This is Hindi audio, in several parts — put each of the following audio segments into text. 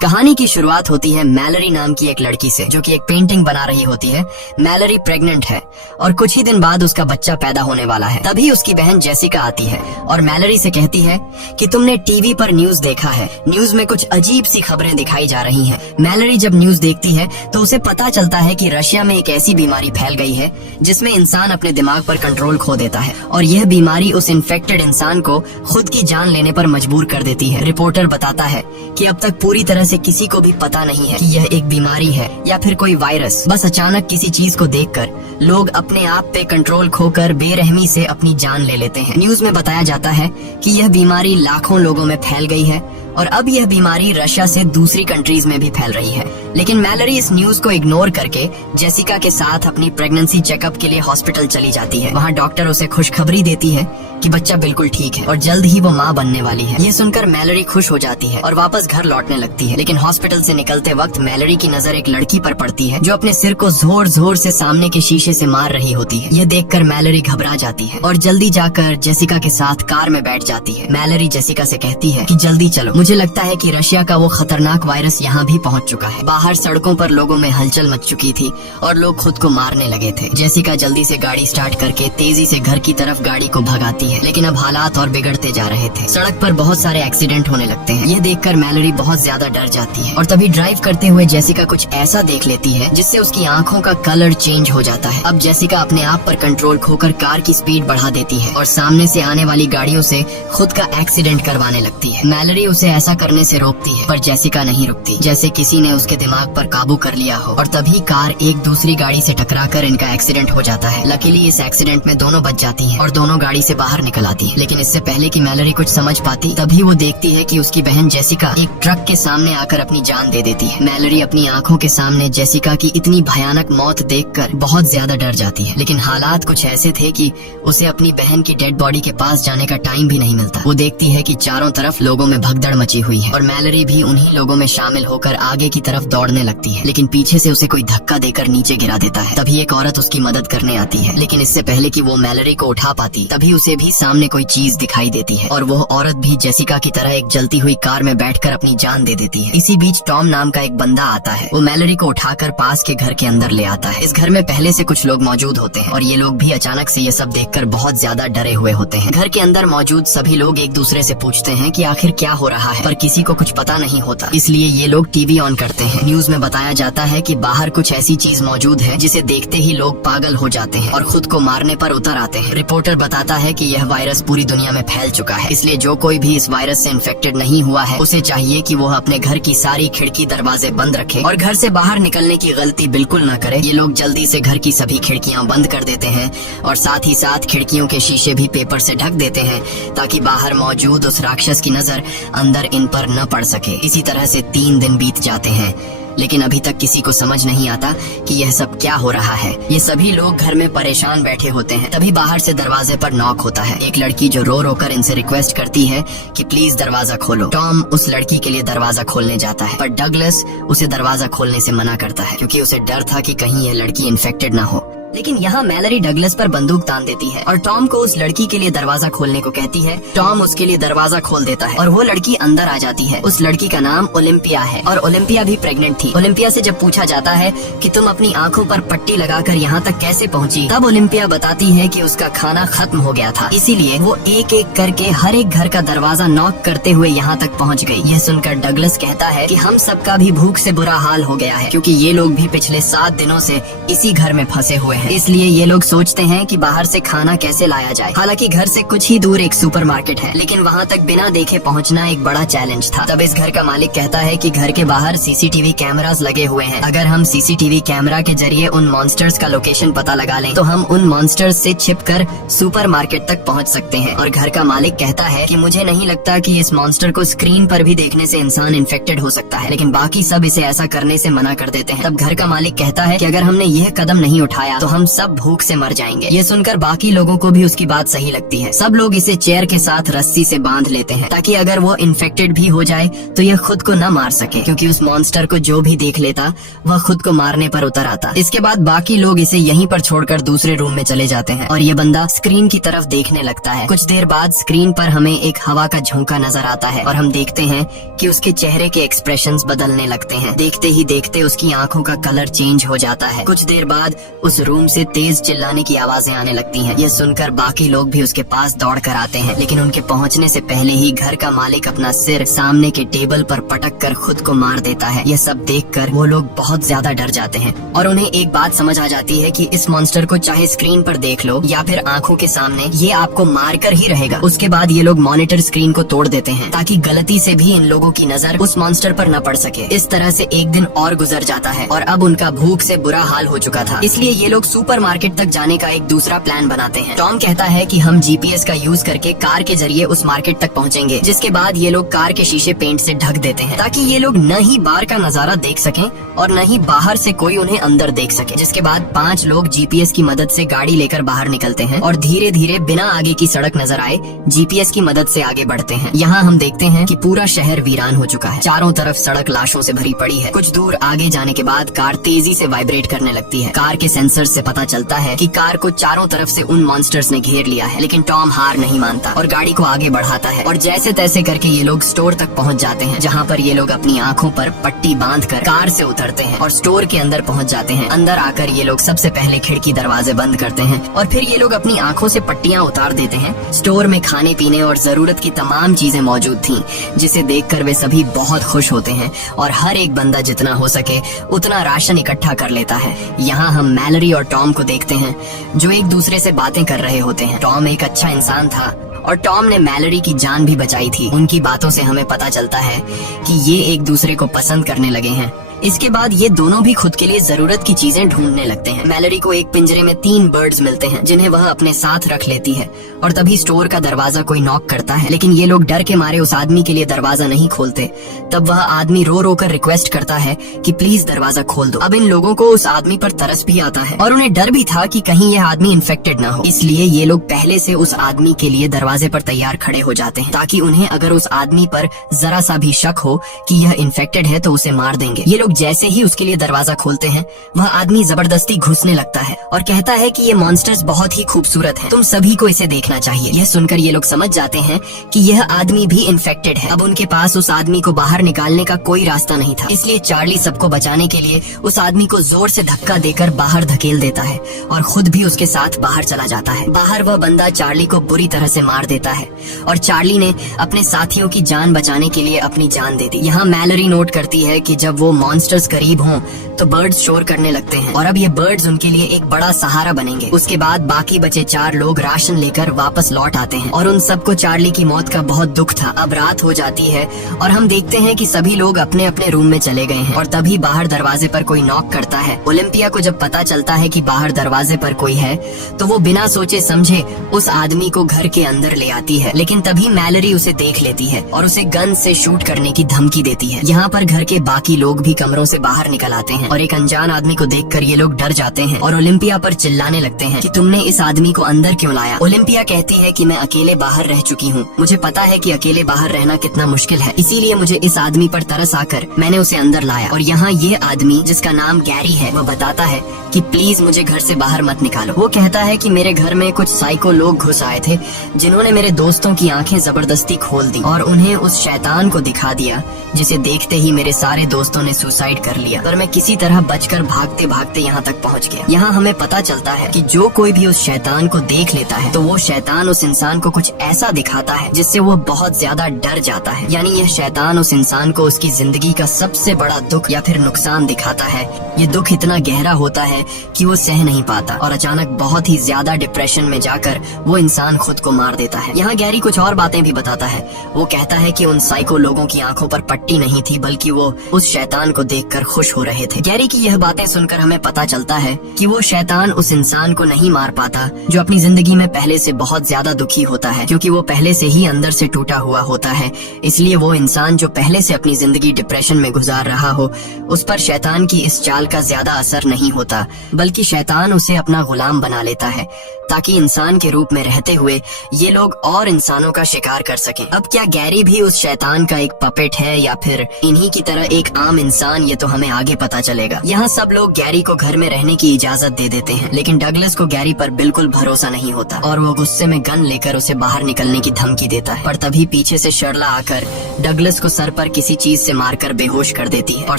कहानी की शुरुआत होती है मैलरी नाम की एक लड़की से, जो कि एक पेंटिंग बना रही होती है। मैलरी प्रेग्नेंट है और कुछ ही दिन बाद उसका बच्चा पैदा होने वाला है। तभी उसकी बहन जेसिका आती है और मैलरी से कहती है कि तुमने टीवी पर न्यूज देखा है, न्यूज में कुछ अजीब सी खबरें दिखाई जा रही हैं। मैलरी जब न्यूज देखती है तो उसे पता चलता है कि रशिया में एक ऐसी बीमारी फैल गई है जिसमें इंसान अपने दिमाग पर कंट्रोल खो देता है और यह बीमारी उस इन्फेक्टेड इंसान को खुद की जान लेने पर मजबूर कर देती है। रिपोर्टर बताता है कि अब तक पूरी तरह से किसी को भी पता नहीं है कि यह एक बीमारी है या फिर कोई वायरस। बस अचानक किसी चीज को देखकर लोग अपने आप पे कंट्रोल खोकर बेरहमी से अपनी जान ले लेते हैं। न्यूज में बताया जाता है कि यह बीमारी लाखों लोगों में फैल गई है और अब यह बीमारी रशिया से दूसरी कंट्रीज में भी फैल रही है। लेकिन मैलरी इस न्यूज को इग्नोर करके जेसिका के साथ अपनी प्रेगनेंसी चेकअप के लिए हॉस्पिटल चली जाती है। वहाँ डॉक्टर उसे खुशखबरी देती है कि बच्चा बिल्कुल ठीक है और जल्द ही वो माँ बनने वाली है। ये सुनकर मैलरी खुश हो जाती है और वापस घर लौटने लगती है। लेकिन हॉस्पिटल से निकलते वक्त मैलरी की नजर एक लड़की पर पड़ती है जो अपने सिर को जोर जोर से सामने के शीशे से मार रही होती है। यह देखकर मैलरी घबरा जाती है और जल्दी जाकर जेसिका के साथ कार में बैठ जाती है। मैलरी जेसिका से कहती है कि जल्दी चलो, मुझे लगता है कि रशिया का वो खतरनाक वायरस यहाँ भी पहुँच चुका है। बाहर सड़कों पर लोगों में हलचल मच चुकी थी और लोग खुद को मारने लगे थे। जेसिका जल्दी से गाड़ी स्टार्ट करके तेजी से घर की तरफ गाड़ी को भगाती है, लेकिन अब हालात और बिगड़ते जा रहे थे। सड़क पर बहुत सारे एक्सीडेंट होने लगते हैं। यह देखकर मैलरी बहुत ज्यादा डर जाती है और तभी ड्राइव करते हुए जेसिका कुछ ऐसा देख लेती है जिससे उसकी आंखों का कलर चेंज हो जाता है। अब जेसिका अपने आप पर कंट्रोल खोकर कार की स्पीड बढ़ा देती है और सामने से आने वाली गाड़ियों से खुद का एक्सीडेंट करवाने लगती है। मैलरी उसे ऐसा करने से रोकती है पर जेसिका नहीं रुकती, जैसे किसी ने उसके दिमाग पर काबू कर लिया हो। और तभी कार एक दूसरी गाड़ी से टकराकर इनका एक्सीडेंट हो जाता है। लकीली इस एक्सीडेंट में दोनों बच जाती हैं और दोनों गाड़ी से बाहर निकल आती है। लेकिन इससे पहले कि मैलरी कुछ समझ पाती, तभी वो देखती है कि उसकी बहन जेसिका एक ट्रक के सामने आकर अपनी जान दे देती है। मैलरी अपनी आंखों के सामने जेसिका की इतनी भयानक मौत देखकर बहुत ज्यादा डर जाती है। लेकिन हालात कुछ ऐसे थे कि उसे अपनी बहन की डेड बॉडी के पास जाने का टाइम भी नहीं मिलता। वो देखती है कि चारों तरफ लोगों में भगदड़ मची हुई है और मैलरी भी उन्हीं लोगों में शामिल होकर आगे की तरफ दौड़ने लगती है। लेकिन पीछे से उसे कोई धक्का देकर नीचे गिरा देता है। तभी एक औरत उसकी मदद करने आती है, लेकिन इससे पहले कि वो मैलरी को उठा पाती, तभी उसे भी सामने कोई चीज दिखाई देती है और वो औरत भी जेसिका की तरह एक जलती हुई कार में बैठकर अपनी जान दे देती है। इसी बीच टॉम नाम का एक बंदा आता है। वो मैलरी को उठाकर पास के घर के अंदर ले आता है। इस घर में पहले से कुछ लोग मौजूद होते हैं और ये लोग भी अचानक से ये सब देखकर बहुत ज्यादा डरे हुए होते हैं। घर के अंदर मौजूद सभी लोग एक दूसरे से पूछते हैं कि आखिर क्या हो रहा है, पर किसी को कुछ पता नहीं होता। इसलिए ये लोग टीवी ऑन करते हैं। न्यूज में बताया जाता है कि बाहर कुछ ऐसी चीज मौजूद है जिसे देखते ही लोग पागल हो जाते हैं और खुद को मारने पर उतर आते हैं। रिपोर्टर बताता है कि यह वायरस पूरी दुनिया में फैल चुका है, इसलिए जो कोई भी इस वायरस से इन्फेक्टेड नहीं हुआ है उसे चाहिए कि वो अपने घर की सारी खिड़की दरवाजे बंद रखे और घर से बाहर निकलने की गलती बिल्कुल न करे। ये लोग जल्दी से घर की सभी खिड़कियां बंद कर देते हैं और साथ ही साथ खिड़कियों के शीशे भी पेपर से ढक देते हैं ताकि बाहर मौजूद उस राक्षस की नजर अंदर इन पर न पड़ सके। इसी तरह से 3 दिन बीत जाते हैं, लेकिन अभी तक किसी को समझ नहीं आता कि यह सब क्या हो रहा है। ये सभी लोग घर में परेशान बैठे होते हैं। तभी बाहर से दरवाजे पर नॉक होता है। एक लड़की जो रो रो कर इनसे रिक्वेस्ट करती है कि प्लीज दरवाजा खोलो। टॉम उस लड़की के लिए दरवाजा खोलने जाता है, पर डगलस उसे दरवाजा खोलने से मना करता है क्योंकि उसे डर था कि कहीं यह लड़की इन्फेक्टेड ना हो। लेकिन यहाँ मैलरी डगलस पर बंदूक तान देती है और टॉम को उस लड़की के लिए दरवाजा खोलने को कहती है। टॉम उसके लिए दरवाजा खोल देता है और वो लड़की अंदर आ जाती है। उस लड़की का नाम ओलिम्पिया है और ओलिम्पिया भी प्रेग्नेंट थी। ओलिम्पिया से जब पूछा जाता है कि तुम अपनी आंखों पर पट्टी लगाकर यहाँ तक कैसे पहुँची, तब ओलिम्पिया बताती है कि उसका खाना खत्म हो गया था, इसीलिए वो एक एक करके हर एक घर का दरवाजा नॉक करते हुए यहाँ तक पहुँच गयी। यह सुनकर डगलस कहता है कि हम सबका भी भूख से बुरा हाल हो गया है क्योंकि ये लोग भी पिछले 7 दिनों से इसी घर में फंसे हुए हैं, इसलिए ये लोग सोचते हैं कि बाहर से खाना कैसे लाया जाए। हालांकि घर से कुछ ही दूर एक सुपरमार्केट है, लेकिन वहाँ तक बिना देखे पहुँचना एक बड़ा चैलेंज था। तब इस घर का मालिक कहता है कि घर के बाहर सीसीटीवी कैमरास लगे हुए हैं। अगर हम सीसीटीवी कैमरा के जरिए उन मॉन्स्टर्स का लोकेशन पता लगा लें तो हम उन मॉन्स्टर्स से छिपकर सुपरमार्केट तक पहुँच सकते हैं। और घर का मालिक कहता है कि मुझे नहीं लगता कि इस मॉन्स्टर को स्क्रीन पर भी देखने से इंसान इन्फेक्टेड हो सकता है, लेकिन बाकी सब इसे ऐसा करने से मना कर देते हैं। तब घर का मालिक कहता है कि अगर हमने यह कदम नहीं उठाया तो हम सब भूख से मर जाएंगे। ये सुनकर बाकी लोगों को भी उसकी बात सही लगती है। सब लोग इसे चेयर के साथ रस्सी से बांध लेते हैं ताकि अगर वो इन्फेक्टेड भी हो जाए तो यह खुद को न मार सके, क्योंकि उस मॉन्स्टर को जो भी देख लेता वह खुद को मारने पर उतर आता। इसके बाद बाकी लोग इसे यहीं पर छोड़कर दूसरे रूम में चले जाते हैं और ये बंदा स्क्रीन की तरफ देखने लगता है। कुछ देर बाद स्क्रीन पर हमें एक हवा का झोंका नजर आता है और हम देखते हैं कि उसके चेहरे के एक्सप्रेशंस बदलने लगते हैं। देखते ही देखते उसकी आंखों का कलर चेंज हो जाता है। कुछ देर बाद उस रूम से तेज चिल्लाने की आवाजें आने लगती हैं। ये सुनकर बाकी लोग भी उसके पास दौड़ कर आते हैं, लेकिन उनके पहुंचने से पहले ही घर का मालिक अपना सिर सामने के टेबल पर पटक कर खुद को मार देता है। ये सब देखकर वो लोग बहुत ज्यादा डर जाते हैं और उन्हें एक बात समझ आ जाती है कि इस मॉन्स्टर को चाहे स्क्रीन पर देख लो या फिर आंखों के सामने, ये आपको मार कर ही रहेगा। उसके बाद ये लोग मॉनिटर स्क्रीन को तोड़ देते हैं ताकि गलती से भी इन लोगों की नजर उस मॉन्स्टर पर न पड़ सके। इस तरह से एक दिन और गुजर जाता है और अब उनका भूख से बुरा हाल हो चुका था, इसलिए ये लोग सुपरमार्केट तक जाने का एक दूसरा प्लान बनाते हैं। टॉम कहता है कि हम जीपीएस का यूज करके कार के जरिए उस मार्केट तक पहुंचेंगे, जिसके बाद ये लोग कार के शीशे पेंट से ढक देते हैं ताकि ये लोग न ही बाहर का नजारा देख सकें और न ही बाहर से कोई उन्हें अंदर देख सके। जिसके बाद 5 लोग जीपीएस की मदद से गाड़ी लेकर बाहर निकलते हैं और धीरे धीरे बिना आगे की सड़क नजर आए जीपीएस की मदद से आगे बढ़ते हैं। यहाँ हम देखते हैं कि पूरा शहर वीरान हो चुका है। चारों तरफ सड़क लाशों से भरी पड़ी है। कुछ दूर आगे जाने के बाद कार तेजी से वाइब्रेट करने लगती है। कार के सेंसर से पता चलता है कि कार को चारों तरफ से उन मॉन्स्टर्स ने घेर लिया है, लेकिन टॉम हार नहीं मानता और गाड़ी को आगे बढ़ाता है और जैसे तैसे करके ये लोग स्टोर तक पहुँच जाते हैं, जहाँ पर ये लोग अपनी आंखों पर पट्टी बांधकर कार से उतरते हैं और स्टोर के अंदर पहुँच जाते हैं। अंदर आकर ये लोग सबसे पहले खिड़की दरवाजे बंद करते हैं और फिर ये लोग अपनी आंखों से पट्टियां उतार देते हैं। स्टोर में खाने पीने और जरूरत की तमाम चीजें मौजूद थीं, जिसे देखकर वे सभी बहुत खुश होते हैं और हर एक बंदा जितना हो सके उतना राशन इकट्ठा कर लेता है। यहाँ हम मैलरी और टॉम को देखते हैं जो एक दूसरे से बातें कर रहे होते हैं। टॉम एक अच्छा इंसान था और टॉम ने मैलरी की जान भी बचाई थी। उनकी बातों से हमें पता चलता है कि ये एक दूसरे को पसंद करने लगे हैं। इसके बाद ये दोनों भी खुद के लिए जरूरत की चीजें ढूंढने लगते हैं। मैलरी को एक पिंजरे में 3 बर्ड्स मिलते हैं जिन्हें वह अपने साथ रख लेती है और तभी स्टोर का दरवाजा कोई नॉक करता है, लेकिन ये लोग डर के मारे उस आदमी के लिए दरवाजा नहीं खोलते। तब वह आदमी रो रो कर रिक्वेस्ट करता है कि प्लीज दरवाजा खोल दो। अब इन लोगों को उस आदमी पर तरस भी आता है और उन्हें डर भी था कि कहीं यह आदमी इन्फेक्टेड न हो, इसलिए ये लोग पहले से उस आदमी के लिए दरवाजे पर तैयार खड़े हो जाते हैं ताकि उन्हें अगर उस आदमी पर जरा सा भी शक हो कि यह इन्फेक्टेड है तो उसे मार देंगे। ये लोग जैसे ही उसके लिए दरवाजा खोलते हैं, वह आदमी जबरदस्ती घुसने लगता है और कहता है कि ये मॉन्स्टर्स बहुत ही खूबसूरत हैं, तुम सभी को इसे देखना चाहिए। यह सुनकर ये लोग समझ जाते हैं कि यह आदमी भी इन्फेक्टेड है। अब उनके पास उस आदमी को बाहर निकालने का कोई रास्ता नहीं था, इसलिए चार्ली सबको बचाने के लिए उस आदमी को जोर से धक्का देकर बाहर धकेल देता है और खुद भी उसके साथ बाहर चला जाता है। बाहर वह बंदा चार्ली को बुरी तरह से मार देता है और चार्ली ने अपने साथियों की जान बचाने के लिए अपनी जान दे दी। यहाँ मैलरी नोट करती है कि जब वो मॉन्स्टर्स करीब हों तो बर्ड्स शोर करने लगते हैं और अब ये बर्ड्स उनके लिए एक बड़ा सहारा बनेंगे। उसके बाद बाकी बचे 4 लोग राशन लेकर वापस लौट आते हैं और उन सबको चार्ली की मौत का बहुत दुख था। अब रात हो जाती है और हम देखते हैं कि सभी लोग अपने अपने रूम में चले गए हैं और तभी बाहर दरवाजे पर कोई नॉक करता है। ओलिम्पिया को जब पता चलता है कि बाहर दरवाजे पर कोई है तो वो बिना सोचे समझे उस आदमी को घर के अंदर ले आती है, लेकिन तभी मैलरी उसे देख लेती है और उसे गन से शूट करने की धमकी देती है। यहाँ पर घर के बाकी लोग भी कमरों से बाहर निकल आते हैं और एक अनजान आदमी को देखकर ये लोग डर जाते हैं और ओलिम्पिया पर चिल्लाने लगते हैं कि तुमने इस आदमी को अंदर क्यों लाया। ओलिम्पिया कहती है कि मैं अकेले बाहर रह चुकी हूँ, मुझे पता है कि अकेले बाहर रहना कितना मुश्किल है, इसीलिए मुझे इस आदमी पर तरस आकर मैंने उसे अंदर लाया। और यहाँ ये आदमी जिसका नाम गैरी है वह बताता है कि प्लीज मुझे घर से बाहर मत निकालो। वो कहता है कि मेरे घर में कुछ साइको लोग घुस आए थे जिन्होंने मेरे दोस्तों की आंखें जबरदस्ती खोल दी और उन्हें उस शैतान को दिखा दिया जिसे देखते ही मेरे सारे दोस्तों ने सुसाइड कर लिया, पर मैं किसी तरह बचकर भागते भागते यहाँ तक पहुँच गया। यहाँ हमें पता चलता है कि जो कोई भी उस शैतान को देख लेता है तो वो शैतान उस इंसान को कुछ ऐसा दिखाता है जिससे वो बहुत ज्यादा डर जाता है। यानी यह शैतान उस इंसान को उसकी जिंदगी का सबसे बड़ा दुख या फिर नुकसान दिखाता है। ये दुख इतना गहरा होता है कि वो सह नहीं पाता और अचानक बहुत ही ज्यादा डिप्रेशन में जाकर वो इंसान खुद को मार देता है। यहाँ गैरी कुछ और बातें भी बताता है। वो कहता है कि उन साइको लोगों की आंखों पर पट्टी नहीं थी बल्कि वो उस शैतान को देखकर खुश हो रहे थे। गैरी की यह बातें सुनकर हमें पता चलता है कि वो शैतान उस इंसान को नहीं मार पाता जो अपनी जिंदगी में पहले से बहुत ज्यादा दुखी होता है, क्योंकि वो पहले से ही अंदर से टूटा हुआ होता है। इसलिए वो इंसान जो पहले से अपनी जिंदगी डिप्रेशन में गुजार रहा हो, उस पर शैतान की इस चाल का ज्यादा असर नहीं होता, बल्कि शैतान उसे अपना गुलाम बना लेता है ताकि इंसान के रूप में रहते हुए ये लोग और इंसानों का शिकार कर सकें। अब क्या गैरी भी उस शैतान का एक पपेट है या फिर इन्हीं की तरह एक आम इंसान, ये तो हमें आगे पता चलेगा। यहाँ सब लोग गैरी को घर में रहने की इजाजत दे देते हैं, लेकिन डगलस को गैरी पर बिल्कुल भरोसा नहीं होता और वो गुस्से में गन लेकर उसे बाहर निकलने की धमकी देता है। पर तभी पीछे से शर्ला आकर डगलस को सर पर किसी चीज से मारकर बेहोश कर देती है और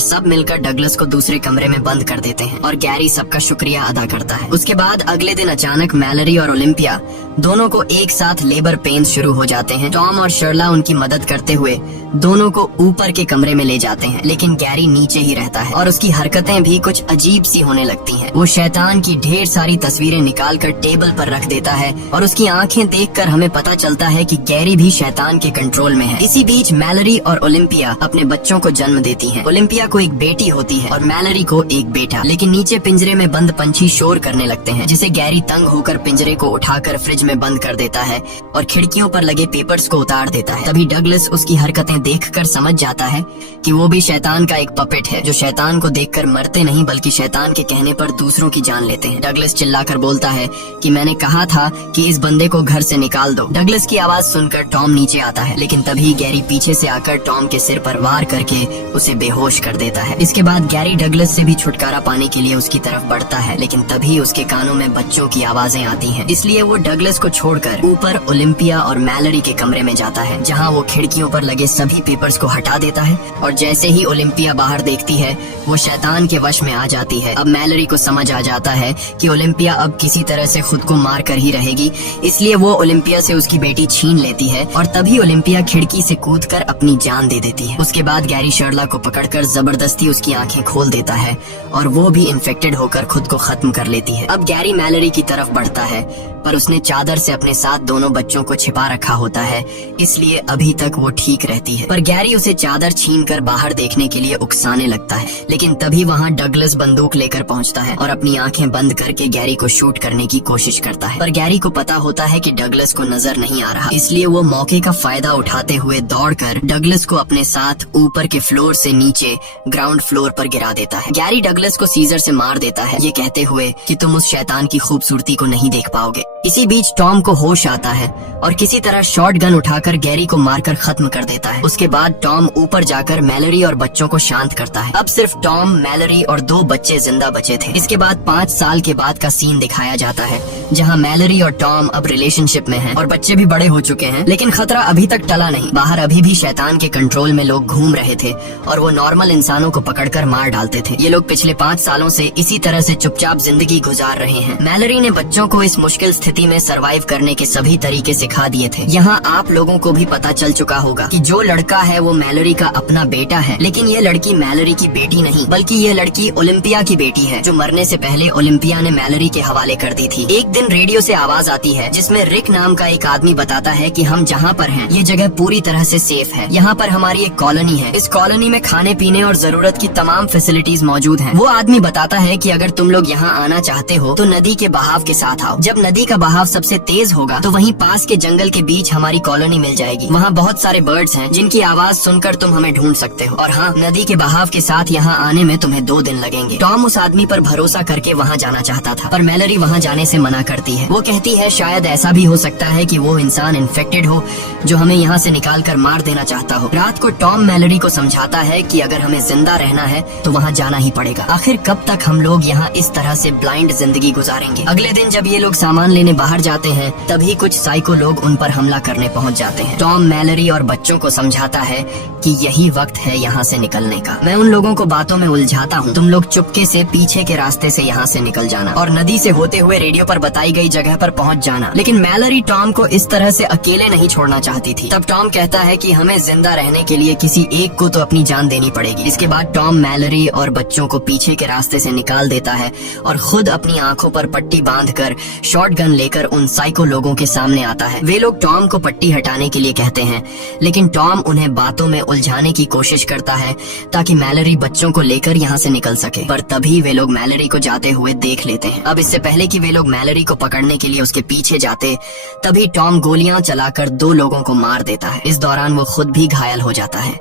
सब मिलकर डगलस को दूसरे कमरे में बंद कर देते हैं और गैरी सबका शुक्रिया अदा करता है। उसके बाद अगले दिन अचानक मैलरी और ओलिम्पिया दोनों को एक साथ लेबर पेन्स शुरू हो जाते हैं। टॉम और शर्ला उनकी मदद करते हुए दोनों को ऊपर के कमरे में ले जाते हैं, लेकिन गैरी नीचे ही रहता है और उसकी हरकतें भी कुछ अजीब सी होने लगती हैं। वो शैतान की ढेर सारी तस्वीरें निकालकर टेबल पर रख देता है और उसकी आंखें देखकर हमें पता चलता है कि गैरी भी शैतान के कंट्रोल में है। इसी बीच मैलरी और ओलिम्पिया अपने बच्चों को जन्म देती हैं। ओलिम्पिया को एक बेटी होती है और मैलरी को एक बेटा। लेकिन नीचे पिंजरे में बंद पंछी शोर करने लगते हैं, जिसे गैरी तंग होकर पिंजरे को उठाकर फ्रिज में बंद कर देता है और खिड़कियों पर लगे पेपर्स को उतार देता है। तभी डगलस उसकी हरकतें देखकर समझ जाता है कि वो भी शैतान का एक पपेट है, जो शैतान को देखकर मरते नहीं बल्कि शैतान के कहने पर दूसरों की जान लेते हैं। डगलस चिल्लाकर बोलता है कि मैंने कहा था कि इस बंदे को घर से निकाल दो। डगलस की आवाज सुनकर टॉम नीचे आता है, लेकिन तभी गैरी पीछे से आकर टॉम के सिर पर वार करके उसे बेहोश कर देता है। इसके बाद गैरी डगलस से भी छुटकारा पाने के लिए उसकी तरफ बढ़ता है, लेकिन तभी उसके कानों में बच्चों की आवाजें आती हैं। इसलिए वो डगलस को छोड़कर ऊपर ओलिम्पिया और मैलरी के कमरे में जाता है, जहाँ वो खिड़कियों पर लगे सभी पेपर्स को हटा देता है और जैसे ही ओलिम्पिया बाहर देखती है वो शैतान के वश में आ जाती है। अब मैलरी को समझ आ जाता है कि ओलिम्पिया अब किसी तरह से खुद को मार कर ही रहेगी, इसलिए वो ओलिम्पिया से उसकी बेटी छीन लेती है और तभी ओलिम्पिया खिड़की से कूदकर अपनी जान दे देती है। उसके बाद गैरी शर्ला को पकड़कर जबरदस्ती उसकी आंखें खोल देता है और वो भी इन्फेक्टेड होकर खुद को खत्म कर लेती है। अब गैरी मैलरी की तरफ बढ़ता है, पर उसने चादर से अपने साथ दोनों बच्चों को छिपा रखा होता है, इसलिए अभी तक वो ठीक रहती है। पर गैरी उसे चादर छीनकर बाहर देखने के लिए उकसाने लगता है, लेकिन तभी वहाँ डगलस बंदूक लेकर पहुँचता है और अपनी आंखें बंद करके गैरी को शूट करने की कोशिश करता है। पर गैरी को पता होता है कि डगलस को नजर नहीं आ रहा, इसलिए वो मौके का फायदा उठाते हुए दौड़कर डगलस को अपने साथ ऊपर के फ्लोर से नीचे ग्राउंड फ्लोर पर गिरा देता है। गैरी डगलस को सीजर से मार देता है, ये कहते हुए कि तुम उस शैतान की खूबसूरती को नहीं देख पाओगे। इसी बीच टॉम को होश आता है और किसी तरह शॉट गन उठाकर गैरी को मारकर खत्म कर देता है। उसके बाद टॉम ऊपर जाकर मैलरी और बच्चों को शांत करता है। अब सिर्फ टॉम, मैलरी और 2 बच्चे जिंदा बचे थे। इसके बाद 5 साल के बाद का सीन दिखाया जाता है, जहां मैलरी और टॉम अब रिलेशनशिप में हैं और बच्चे भी बड़े हो चुके हैं, लेकिन खतरा अभी तक टला नहीं। बाहर अभी भी शैतान के कंट्रोल में लोग घूम रहे थे और वो नॉर्मल इंसानों को पकड़कर मार डालते थे। ये लोग पिछले 5 सालों से इसी तरह से चुपचाप जिंदगी गुजार रहे हैं। मैलरी ने बच्चों को इस मुश्किल स्थिति में सरवाइव करने के सभी तरीके सिखा दिए थे। यहाँ आप लोगों को भी पता चल चुका होगा कि जो लड़का है वो मैलरी का अपना बेटा है, लेकिन ये लड़की मैलरी की बेटी नहीं, बल्कि ये लड़की ओलिम्पिया की बेटी है, जो मरने से पहले ओलिम्पिया ने मैलरी के हवाले कर दी थी। एक दिन रेडियो से आवाज आती है जिसमें रिक नाम का एक आदमी बताता है कि हम जहाँ पर हैं ये जगह पूरी तरह से सेफ है। यहाँ पर हमारी एक कॉलोनी है, इस कॉलोनी में खाने पीने और जरूरत की तमाम फैसिलिटीज मौजूद हैं। वो आदमी बताता है कि अगर तुम लोग यहाँ आना चाहते हो तो नदी के बहाव के साथ आओ। जब नदी का बहाव सबसे तेज होगा तो वहीं पास के जंगल के बीच हमारी कॉलोनी मिल जाएगी। वहाँ बहुत सारे बर्ड्स हैं जिनकी आवाज सुनकर तुम हमें ढूंढ सकते हो। और हाँ, नदी के बहाव के साथ यहाँ आने में तुम्हें 2 दिन लगेंगे। टॉम उस आदमी पर भरोसा करके वहाँ जाना चाहता था, पर मैलरी वहाँ जाने से मना करती है। वो कहती है शायद ऐसा भी हो सकता है कि वो इंसान इन्फेक्टेड हो जो हमें यहाँ से निकाल कर मार देना चाहता हो। रात को टॉम मैलरी को समझाता है कि अगर हमें जिंदा रहना है तो वहाँ जाना ही पड़ेगा। आखिर कब तक हम लोग यहाँ इस तरह से ब्लाइंड जिंदगी गुजारेंगे। अगले दिन जब ये लोग सामान लेने बाहर जाते हैं तभी कुछ साइको लोग उन पर हमला करने पहुंच जाते हैं। टॉम मैलरी और बच्चों को समझाता है कि यही वक्त है यहाँ से निकलने का। मैं उन लोगों को बातों में उलझाता हूँ, तुम लोग चुपके से पीछे के रास्ते से यहाँ से निकल जाना और नदी से होते हुए रेडियो पर बताई गई जगह पर पहुँच जाना। लेकिन मैलरी टॉम को इस तरह से अकेले नहीं छोड़ना चाहती थी। तब टॉम कहता है कि हमें जिंदा रहने के लिए किसी एक को तो अपनी जान देनी पड़ेगी। इसके बाद टॉम मैलरी और बच्चों को पीछे के रास्ते से निकाल देता है और खुद अपनी आंखों पर पट्टी बांधकर शॉटगन लेकर उन साइको लोगों के सामने आता है। वे लोग टॉम को पट्टी हटाने के लिए कहते हैं, लेकिन टॉम उन्हें बातों में उलझाने की कोशिश करता है ताकि मैलरी बच्चों को लेकर यहाँ से निकल सके। पर तभी वे लोग मैलरी को जाते हुए देख लेते हैं। अब इससे पहले कि वे लोग मैलरी को पकड़ने के लिए उसके पीछे जाते, तभी टॉम गोलियां चलाकर 2 लोगों को मार देता है। इस दौरान वो खुद भी घायल हो जाता है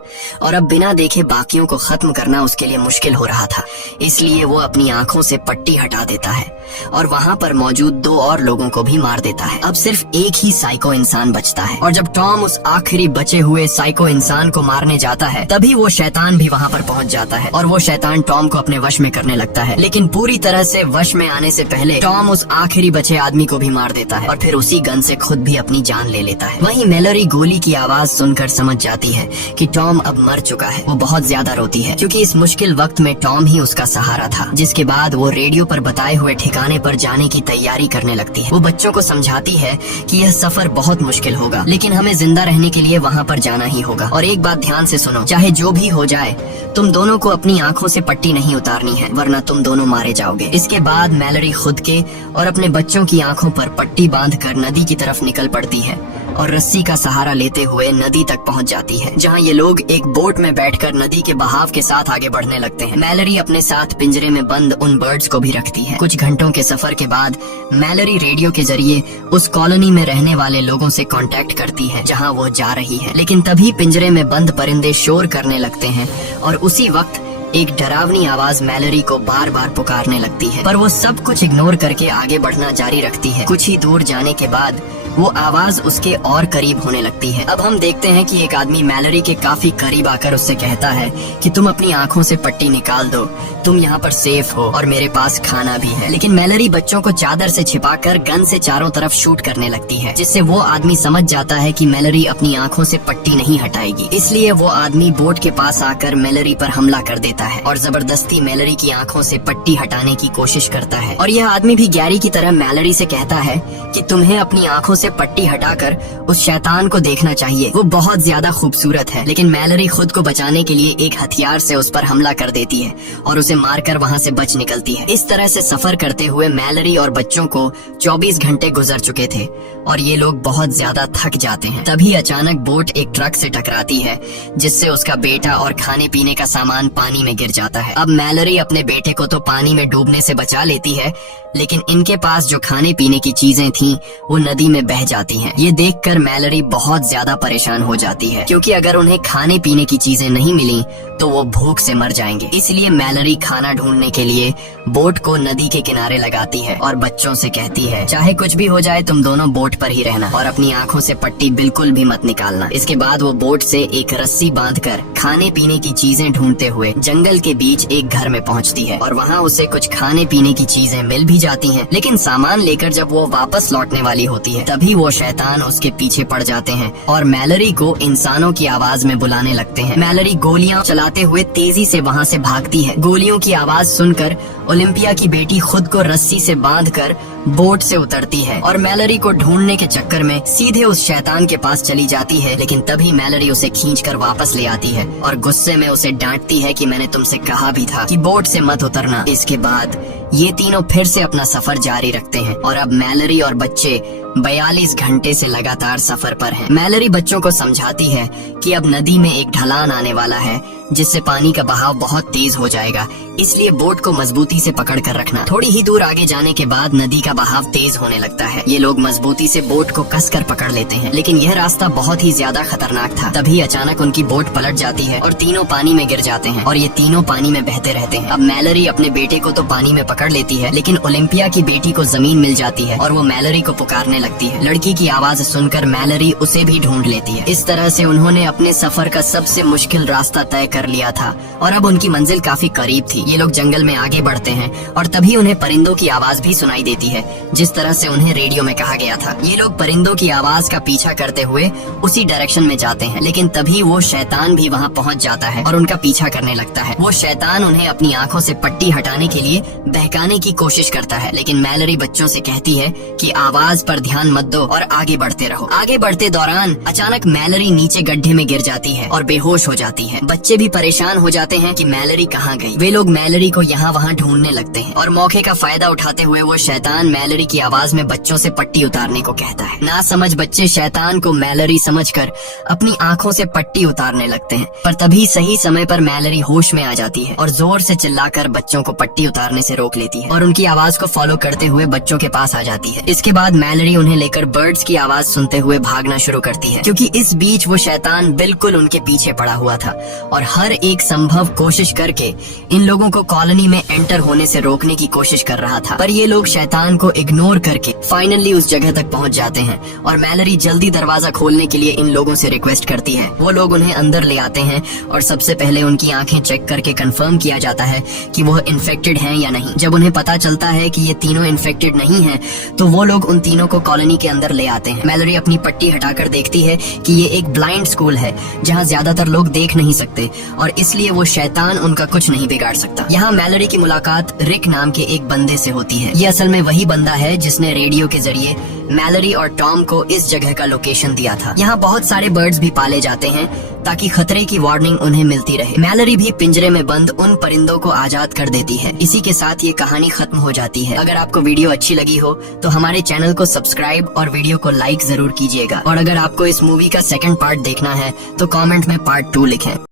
और अब बिना देखे बाकियों को खत्म करना उसके लिए मुश्किल हो रहा था, इसलिए वो अपनी आंखों से पट्टी हटा देता है और वहाँ पर मौजूद 2 और लोगों को भी मार देता है। अब सिर्फ एक ही साइको इंसान बचता है और जब टॉम उस आखिरी बचे हुए साइको इंसान को मारने जाता है, तभी वो शैतान भी वहाँ पर पहुँच जाता है और वो शैतान टॉम को अपने वश में करने लगता है। लेकिन पूरी तरह से वश में आने से पहले टॉम उस आखिरी बचे आदमी को भी मार देता है और फिर उसी गन से खुद भी अपनी जान ले लेता है। वहीं मैलरी गोली की आवाज सुनकर समझ जाती है कि टॉम अब मर चुका है। वो बहुत ज्यादा रोती है क्योंकि इस मुश्किल वक्त में टॉम ही उसका सहारा था। जिसके बाद वो रेडियो पर बताए हुए ठिकाने पर जाने की तैयारी करने लगती है। वो बच्चों को समझाती है कि यह सफर बहुत मुश्किल होगा, लेकिन हमें जिंदा रहने के लिए वहाँ पर जाना ही होगा। और एक बात ध्यान से सुनो, चाहे जो भी हो जाए, तुम दोनों को अपनी आंखों से पट्टी नहीं उतारनी है, वरना तुम दोनों मारे जाओगे। इसके बाद मैलरी खुद के और अपने बच्चों की आंखों पर पट्टी बांधकर नदी की तरफ निकल पड़ती है और रस्सी का सहारा लेते हुए नदी तक पहुंच जाती है, जहां ये लोग एक बोट में बैठकर नदी के बहाव के साथ आगे बढ़ने लगते हैं। मैलरी अपने साथ पिंजरे में बंद उन बर्ड्स को भी रखती है। कुछ घंटों के सफर के बाद मैलरी रेडियो के जरिए उस कॉलोनी में रहने वाले लोगों से कांटेक्ट करती है जहां वो जा रही है। लेकिन तभी पिंजरे में बंद परिंदे शोर करने लगते हैं और उसी वक्त एक डरावनी आवाज मैलरी को बार बार पुकारने लगती है, पर वो सब कुछ इग्नोर करके आगे बढ़ना जारी रखती है। कुछ ही दूर जाने के बाद वो आवाज उसके और करीब होने लगती है। अब हम देखते हैं कि एक आदमी मैलरी के काफी करीब आकर उससे कहता है कि तुम अपनी आंखों से पट्टी निकाल दो, तुम यहाँ पर सेफ हो और मेरे पास खाना भी है। लेकिन मैलरी बच्चों को चादर से छिपाकर गन से चारों तरफ शूट करने लगती है, जिससे वो आदमी समझ जाता है कि मैलरी अपनी आंखों से पट्टी नहीं हटाएगी। इसलिए वो आदमी बोट के पास आकर मैलरी पर हमला कर देता है और जबरदस्ती मैलरी की आंखों से पट्टी हटाने की कोशिश करता है। और यह आदमी भी गैरी की तरह मैलरी से कहता है कि तुम्हें अपनी आंखों से पट्टी हटाकर उस शैतान को देखना चाहिए, वो बहुत ज्यादा खूबसूरत है। लेकिन मैलरी खुद को बचाने के लिए एक हथियार से उस पर हमला कर देती है और उसे मारकर वहाँ से बच निकलती है। इस तरह से सफर करते हुए मैलरी और बच्चों को 24 घंटे गुजर चुके थे और ये लोग बहुत ज्यादा थक जाते हैं। तभी अचानक बोट एक ट्रक से टकराती है, जिससे उसका बेटा और खाने पीने का सामान पानी में गिर जाता है। अब मैलरी अपने बेटे को तो पानी में डूबने से बचा लेती है, लेकिन इनके पास जो खाने पीने की चीजें थीं, वो नदी में बह जाती हैं। ये देखकर मैलरी बहुत ज्यादा परेशान हो जाती है, क्योंकि अगर उन्हें खाने पीने की चीजें नहीं मिली तो वो भूख से मर जाएंगे। इसलिए मैलरी खाना ढूंढने के लिए बोट को नदी के किनारे लगाती है और बच्चों से कहती है, चाहे कुछ भी हो जाए तुम दोनों बोट पर ही रहना और अपनी आंखों से पट्टी बिल्कुल भी मत निकालना। इसके बाद वो बोट से एक रस्सी बांधकर खाने पीने की चीजें ढूंढते हुए जंगल के बीच एक घर में पहुंचती है और वहाँ उसे कुछ खाने पीने की चीजें मिल भी जाती हैं। लेकिन सामान लेकर जब वो वापस लौटने वाली होती है, तभी वो शैतान उसके पीछे पड़ जाते हैं और मैलरी को इंसानों की आवाज में बुलाने लगते हैं। मैलरी गोलियां चलाते हुए तेजी से वहाँ से भागती है। गोलियों की आवाज सुनकर ओलिम्पिया की बेटी खुद को रस्सी से बांधकर बोट से उतरती है और मैलरी को ढूंढने के चक्कर में सीधे उस शैतान के पास चली जाती है। लेकिन तभी मैलरी उसे खींचकर वापस ले आती है और गुस्से में उसे डांटती है कि मैंने तुमसे कहा भी था कि बोट से मत उतरना। इसके बाद ये तीनों फिर से अपना सफर जारी रखते हैं और अब मैलरी और बच्चे 42 घंटे से लगातार सफर पर हैं। मैलरी बच्चों को समझाती है कि अब नदी में एक ढलान आने वाला है, जिससे पानी का बहाव बहुत तेज हो जाएगा, इसलिए बोट को मजबूती से पकड़ कर रखना। थोड़ी ही दूर आगे जाने के बाद नदी का बहाव तेज होने लगता है। ये लोग मजबूती से बोट को कसकर पकड़ लेते हैं, लेकिन यह रास्ता बहुत ही ज्यादा खतरनाक था। तभी अचानक उनकी बोट पलट जाती है और तीनों पानी में गिर जाते हैं और ये तीनों पानी में बहते रहते हैं। अब मैलरी अपने बेटे को तो पानी में पकड़ लेती है, लेकिन ओलिम्पिया की बेटी को जमीन मिल जाती है और वो मैलरी को पुकारने लगती है। लड़की की आवाज सुनकर मैलरी उसे भी ढूंढ लेती है। इस तरह से उन्होंने अपने सफर का सबसे मुश्किल रास्ता तय कर लिया था और अब उनकी मंजिल काफी करीब थी। ये लोग जंगल में आगे बढ़ते हैं और तभी उन्हें परिंदों की आवाज भी सुनाई देती है, जिस तरह से उन्हें रेडियो में कहा गया था। ये लोग परिंदों की आवाज का पीछा करते हुए उसी डायरेक्शन में जाते हैं, लेकिन तभी वो शैतान भी वहाँ पहुँच जाता है और उनका पीछा करने लगता है। वो शैतान उन्हें अपनी आंखों से पट्टी हटाने के लिए बहकाने की कोशिश करता है, लेकिन मैलरी बच्चों से कहती है कि आवाज पर ध्यान मत दो और आगे बढ़ते रहो। आगे बढ़ते दौरान अचानक मैलरी नीचे गड्ढे में गिर जाती है और बेहोश हो जाती है। बच्चे भी भी परेशान हो जाते हैं कि मैलरी कहाँ गई। वे लोग मैलरी को यहाँ वहाँ ढूंढने लगते हैं और मौके का फायदा उठाते हुए वो शैतान मैलरी की आवाज में बच्चों से पट्टी उतारने को कहता है। ना समझ बच्चे शैतान को मैलरी समझकर अपनी आंखों से पट्टी उतारने लगते हैं, पर तभी सही समय पर मैलरी होश में आ जाती है और जोर से चिल्लाकर बच्चों को पट्टी उतारने से रोक लेती है और उनकी आवाज को फॉलो करते हुए बच्चों के पास आ जाती है। इसके बाद मैलरी उन्हें लेकर बर्ड्स की आवाज सुनते हुए भागना शुरू करती है, क्योंकि इस बीच वो शैतान बिल्कुल उनके पीछे पड़ा हुआ था और हर एक संभव कोशिश करके इन लोगों को कॉलोनी में एंटर होने से रोकने की कोशिश कर रहा था। पर ये लोग शैतान को इग्नोर करके फाइनली उस जगह तक पहुंच जाते हैं और मैलरी जल्दी दरवाजा खोलने के लिए इन लोगों से रिक्वेस्ट करती है। वो लोग उन्हें अंदर ले आते हैं और सबसे पहले उनकी आंखें चेक करके कंफर्म किया जाता है कि वो इन्फेक्टेड हैं या नहीं। जब उन्हें पता चलता है कि ये तीनों इन्फेक्टेड नहीं हैं, तो वो लोग उन तीनों को कॉलोनी के अंदर ले आते हैं। मैलरी अपनी पट्टी हटाकर देखती है कि ये एक ब्लाइंड स्कूल है जहाँ ज्यादातर लोग देख नहीं सकते और इसलिए वो शैतान उनका कुछ नहीं बिगाड़ सकता। यहाँ मैलरी की मुलाकात रिक नाम के एक बंदे से होती है। ये असल में वही बंदा है जिसने रेडियो के जरिए मैलरी और टॉम को इस जगह का लोकेशन दिया था। यहाँ बहुत सारे बर्ड्स भी पाले जाते हैं ताकि खतरे की वार्निंग उन्हें मिलती रहे। मैलरी भी पिंजरे में बंद उन परिंदों को आजाद कर देती है। इसी के साथ ये कहानी खत्म हो जाती है। अगर आपको वीडियो अच्छी लगी हो तो हमारे चैनल को सब्सक्राइब और वीडियो को लाइक जरूर कीजिएगा और अगर आपको इस मूवी का सेकंड पार्ट देखना है तो कमेंट में पार्ट 2 लिखें।